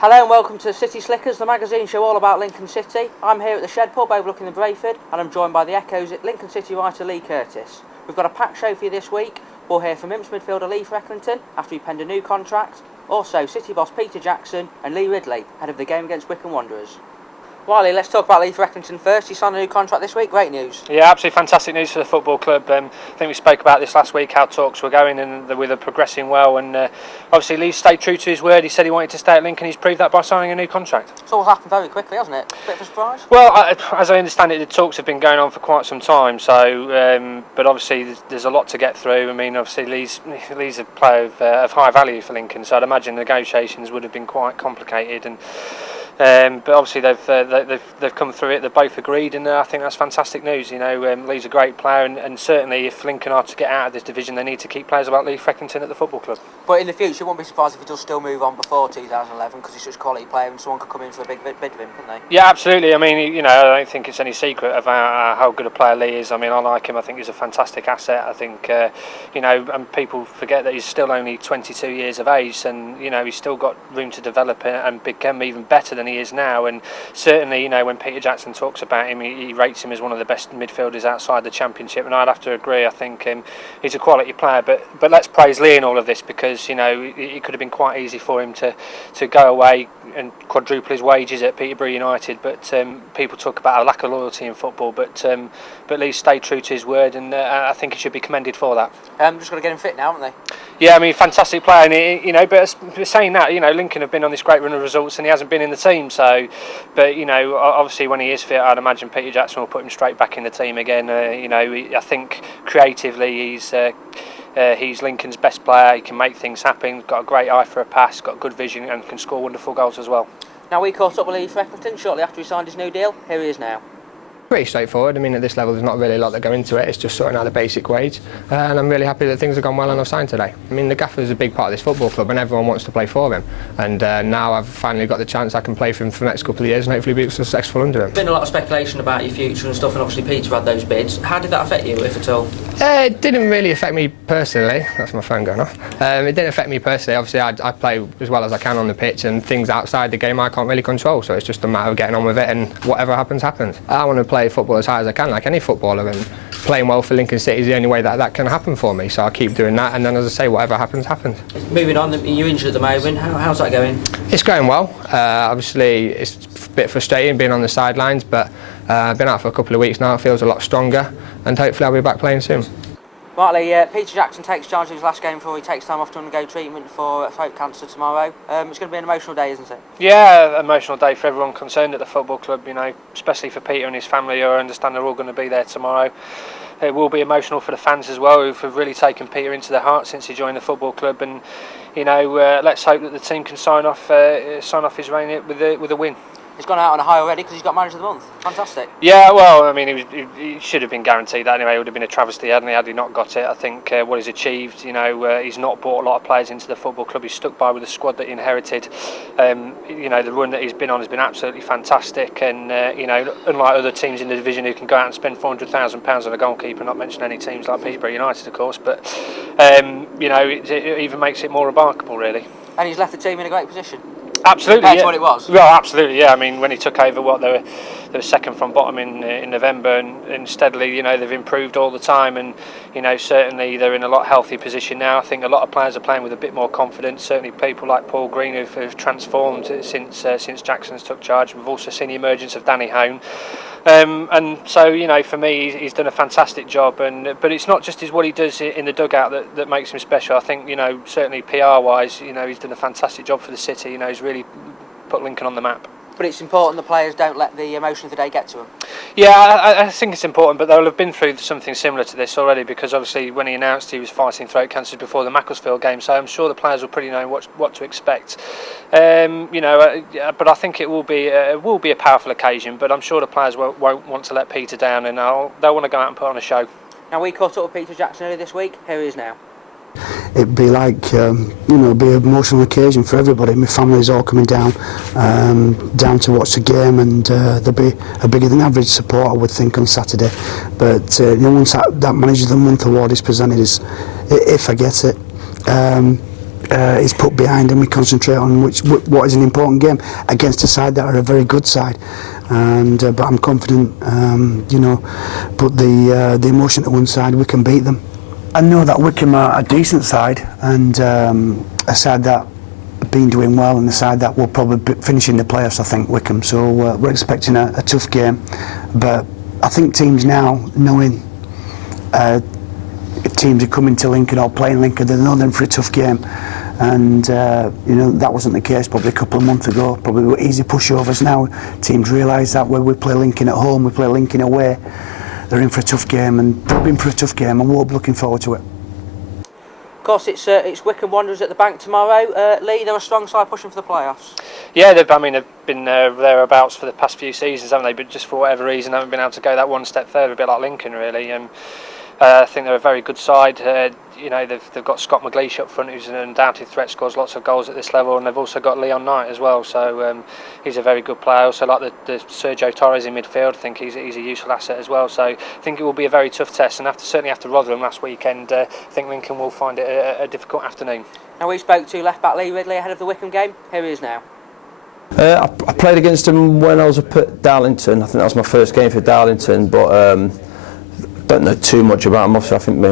Hello and welcome to City Slickers, the magazine show all about Lincoln City. I'm here at the Shed Pub overlooking the Brayford and I'm joined by the Echo's Lincoln City writer Lee Curtis. We've got a packed show for you this week. We'll hear from Imps midfielder Lee Frecklington after he penned a new contract. Also City boss Peter Jackson and Lee Ridley ahead of the game against Wycombe Wanderers. Wiley, let's talk about Lee Frecklington first. He signed a new contract this week. Great news. Yeah, absolutely fantastic news for the football club. I think we spoke about this last week, how talks were going and they were progressing well. And obviously Lee stayed true to his word. He said he wanted to stay at Lincoln. He's proved that by signing a new contract. It's all happened very quickly, hasn't it? Bit of a surprise? Well, as I understand it, the talks have been going on for quite some time. So, but obviously there's a lot to get through. I mean, obviously Lee's a player of high value for Lincoln. So I'd imagine negotiations would have been quite complicated. And but obviously they've come through it. They've both agreed, and I think that's fantastic news. You know, Lee's a great player, and certainly if Lincoln are to get out of this division, they need to keep players like Lee Frecklington at the football club. But in the future, you won't be surprised if he does still move on before 2011 because he's such a quality player, and someone could come in for a big bid of him, couldn't they? Yeah, absolutely. I mean, you know, I don't think it's any secret of how good a player Lee is. I mean, I like him. I think he's a fantastic asset. I think you know, and people forget that he's still only 22 years of age, and you know, he's still got room to develop and become even better than he is now. And certainly, you know, when Peter Jackson talks about him, he rates him as one of the best midfielders outside the Championship, and I'd have to agree. I think he's a quality player, but let's praise Lee in all of this, because you know, it could have been quite easy for him to go away and quadruple his wages at Peterborough United, but people talk about a lack of loyalty in football, but Lee stayed true to his word, and I think he should be commended for that. Just got to get him fit now, haven't they? Yeah, I mean, fantastic player, and you know, but saying that, you know, Lincoln have been on this great run of results, and he hasn't been in the team. So, but you know, obviously when he is fit, I'd imagine Peter Jackson will put him straight back in the team again. You know, I think creatively he's Lincoln's best player. He can make things happen. Got a great eye for a pass. Got good vision and can score wonderful goals as well. Now we caught up with Lee Frecklington shortly after he signed his new deal. Here he is now. Pretty straightforward. I mean, at this level there's not really a lot that go into it. It's just sorting out the basic wage, and I'm really happy that things have gone well and I've signed today. I mean, the gaffer's a big part of this football club and everyone wants to play for him, and now I've finally got the chance. I can play for him for the next couple of years and hopefully be successful under him. There's been a lot of speculation about your future and stuff, and obviously Peter had those bids. How did that affect you, if at all? It didn't really affect me personally. That's my phone going off. It didn't affect me personally. Obviously I play as well as I can on the pitch, and things outside the game I can't really control, so it's just a matter of getting on with it, and whatever happens happens. I want to play football as hard as I can, like any footballer, and playing well for Lincoln City is the only way that can happen for me, so I'll keep doing that, and then, as I say, whatever happens happens. Moving on, you're injured at the moment. How's that going? It's going well. Obviously it's a bit frustrating being on the sidelines, but I've been out for a couple of weeks now. It feels a lot stronger, and hopefully I'll be back playing soon. Rightly, Peter Jackson takes charge of his last game before he takes time off to undergo treatment for throat cancer tomorrow. It's going to be an emotional day, isn't it? Yeah, emotional day for everyone concerned at the football club, you know, especially for Peter and his family, who I understand they're all going to be there tomorrow. It will be emotional for the fans as well, who've really taken Peter into their heart since he joined the football club, and you know, let's hope that the team can sign off his reign with a win. He's gone out on a high already because he's got manager of the month. Fantastic. Yeah, well, I mean, he should have been guaranteed that anyway. It would have been a travesty had he not got it. I think what he's achieved, you know, he's not brought a lot of players into the football club. He's stuck by with the squad that he inherited. You know, the run that he's been on has been absolutely fantastic, and you know, unlike other teams in the division who can go out and spend £400,000 on a goalkeeper, not mention any teams like Peterborough United, of course, but you know, it even makes it more remarkable, really. And he's left the team in a great position. Absolutely, that's yeah. what it was. Well, absolutely, yeah. I mean, when he took over, they were second from bottom in November, and steadily, you know, they've improved all the time, and you know, certainly they're in a lot healthier position now. I think a lot of players are playing with a bit more confidence. Certainly, people like Paul Green who've transformed since Jackson's took charge. We've also seen the emergence of Danny Hone. And so, you know, for me, he's done a fantastic job, but it's not just what he does in the dugout that makes him special. I think, you know, certainly PR-wise, you know, he's done a fantastic job for the city. You know, he's really put Lincoln on the map. But it's important the players don't let the emotion of the day get to them. Yeah, I think it's important, but they'll have been through something similar to this already, because obviously when he announced he was fighting throat cancers before the Macclesfield game, so I'm sure the players will pretty know what to expect. You know, but I think it will be a powerful occasion, but I'm sure the players won't want to let Peter down, and they'll want to go out and put on a show. Now, we caught up with Peter Jackson earlier this week. Here he is now. It'd be like, you know, be an emotional occasion for everybody. My family's all coming down to watch the game, and there'll be a bigger than average support, I would think, on Saturday. But you know, once that Manager of the Month award is presented, if I get it, is put behind and we concentrate on what is an important game against a side that are a very good side. And but I'm confident, put the emotion to one side, we can beat them. I know that Wycombe are a decent side and a side that have been doing well, and the side that will probably be finishing the playoffs, I think, Wycombe. So we're expecting a tough game, but I think teams now, knowing if teams are coming to Lincoln or playing Lincoln, they know them for a tough game. And that wasn't the case probably a couple of months ago. Probably were easy pushovers. Now teams realise that when we play Lincoln at home, we play Lincoln away, they're in for a tough game, and they've been for a tough game, and we're looking forward to it. Of course, it's Wycombe Wanderers at the Bank tomorrow. Lee, they're a strong side pushing for the playoffs. Yeah, they've been thereabouts for the past few seasons, haven't they? But just for whatever reason, haven't been able to go that one step further. A bit like Lincoln, really. I think they're a very good side. They've got Scott McLeish up front, who's an undoubted threat, scores lots of goals at this level, and they've also got Leon Knight as well. So he's a very good player. I also like the Sergio Torres in midfield. I think he's a useful asset as well. So I think it will be a very tough test. And certainly after Rotherham last weekend, I think Lincoln will find it a difficult afternoon. Now we spoke to left back Lee Ridley ahead of the Wycombe game. Here he is now. I played against him when I was up at Darlington. I think that was my first game for Darlington, but don't know too much about them. Obviously, I think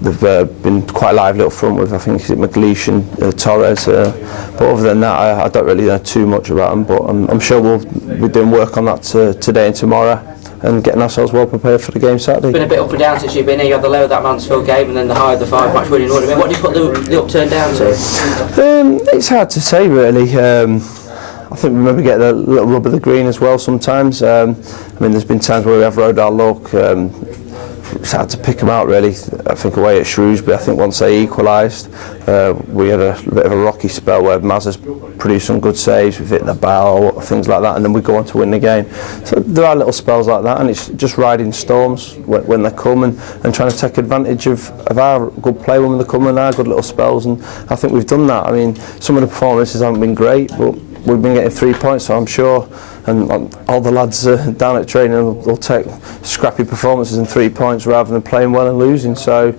they've been quite lively up front with, I think, is it McLeish and Torres. But other than that, I don't really know too much about them. But I'm sure we'll be doing work on that today and tomorrow, and getting ourselves well prepared for the game Saturday. It's been a bit up and down since you've been here. You had the low of that Mansfield game and then the high of the 5-match winning order. I mean, what do you put the upturn down to? It's hard to say, really. I think we maybe get a little rub of the green as well sometimes. There's been times where we have rode our luck. It's hard to pick them out, really. I think away at Shrewsbury, I think once they equalised, we had a bit of a rocky spell where Maz has produced some good saves, we've hit the bar, things like that, and then we go on to win the game. So there are little spells like that, and it's just riding storms when they come and trying to take advantage of our good play when they come and our good little spells, and I think we've done that. I mean, some of the performances haven't been great, but we've been getting 3 points, so I'm sure, and all the lads down at training will take scrappy performances and 3 points rather than playing well and losing. So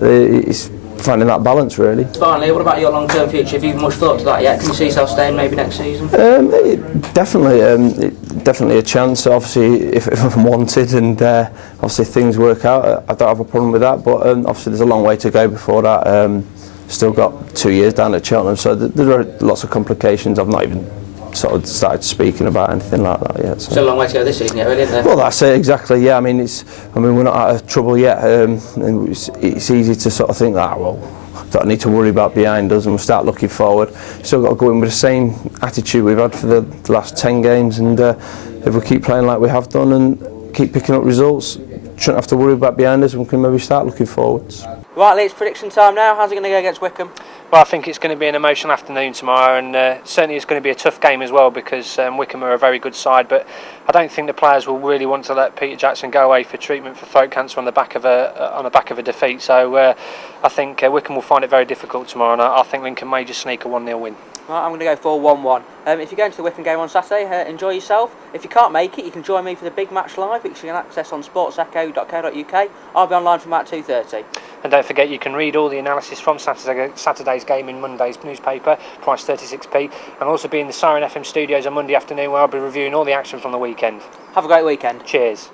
it's finding that balance, really. Finally, what about your long-term future? Have you much thought to that yet? Can you see yourself staying maybe next season? Definitely a chance. Obviously, if I'm wanted and obviously things work out, I don't have a problem with that. But obviously, there's a long way to go before that. Still got 2 years down at Cheltenham, so there are lots of complications. I've not even sort of started speaking about anything like that yet. So. Still a long way to go this season yet, really, isn't there? Well, that's it, exactly. Yeah, we're not out of trouble yet. And it's easy to sort of think that, don't need to worry about behind us, and we'll start looking forward. Still got to go in with the same attitude we've had for the last 10 games, and if we keep playing like we have done and keep picking up results, shouldn't have to worry about behind us, and we can maybe start looking forwards. Right, Lee, it's prediction time now. How's it going to go against Wycombe? Well, I think it's going to be an emotional afternoon tomorrow, and certainly it's going to be a tough game as well, because Wycombe are a very good side, but I don't think the players will really want to let Peter Jackson go away for treatment for throat cancer on the back of a defeat. So I think Wycombe will find it very difficult tomorrow, and I think Lincoln may just sneak a 1-0 win. Right, I'm going to go for 1-1. If you're going to the Wycombe game on Saturday, enjoy yourself. If you can't make it, you can join me for the big match live, which you can access on sportsecho.co.uk. I'll be online from about 2:30. And don't forget, you can read all the analysis from Saturday's game in Monday's newspaper, price 36p, and also be in the Siren FM studios on Monday afternoon, where I'll be reviewing all the action from the weekend. Have a great weekend. Cheers.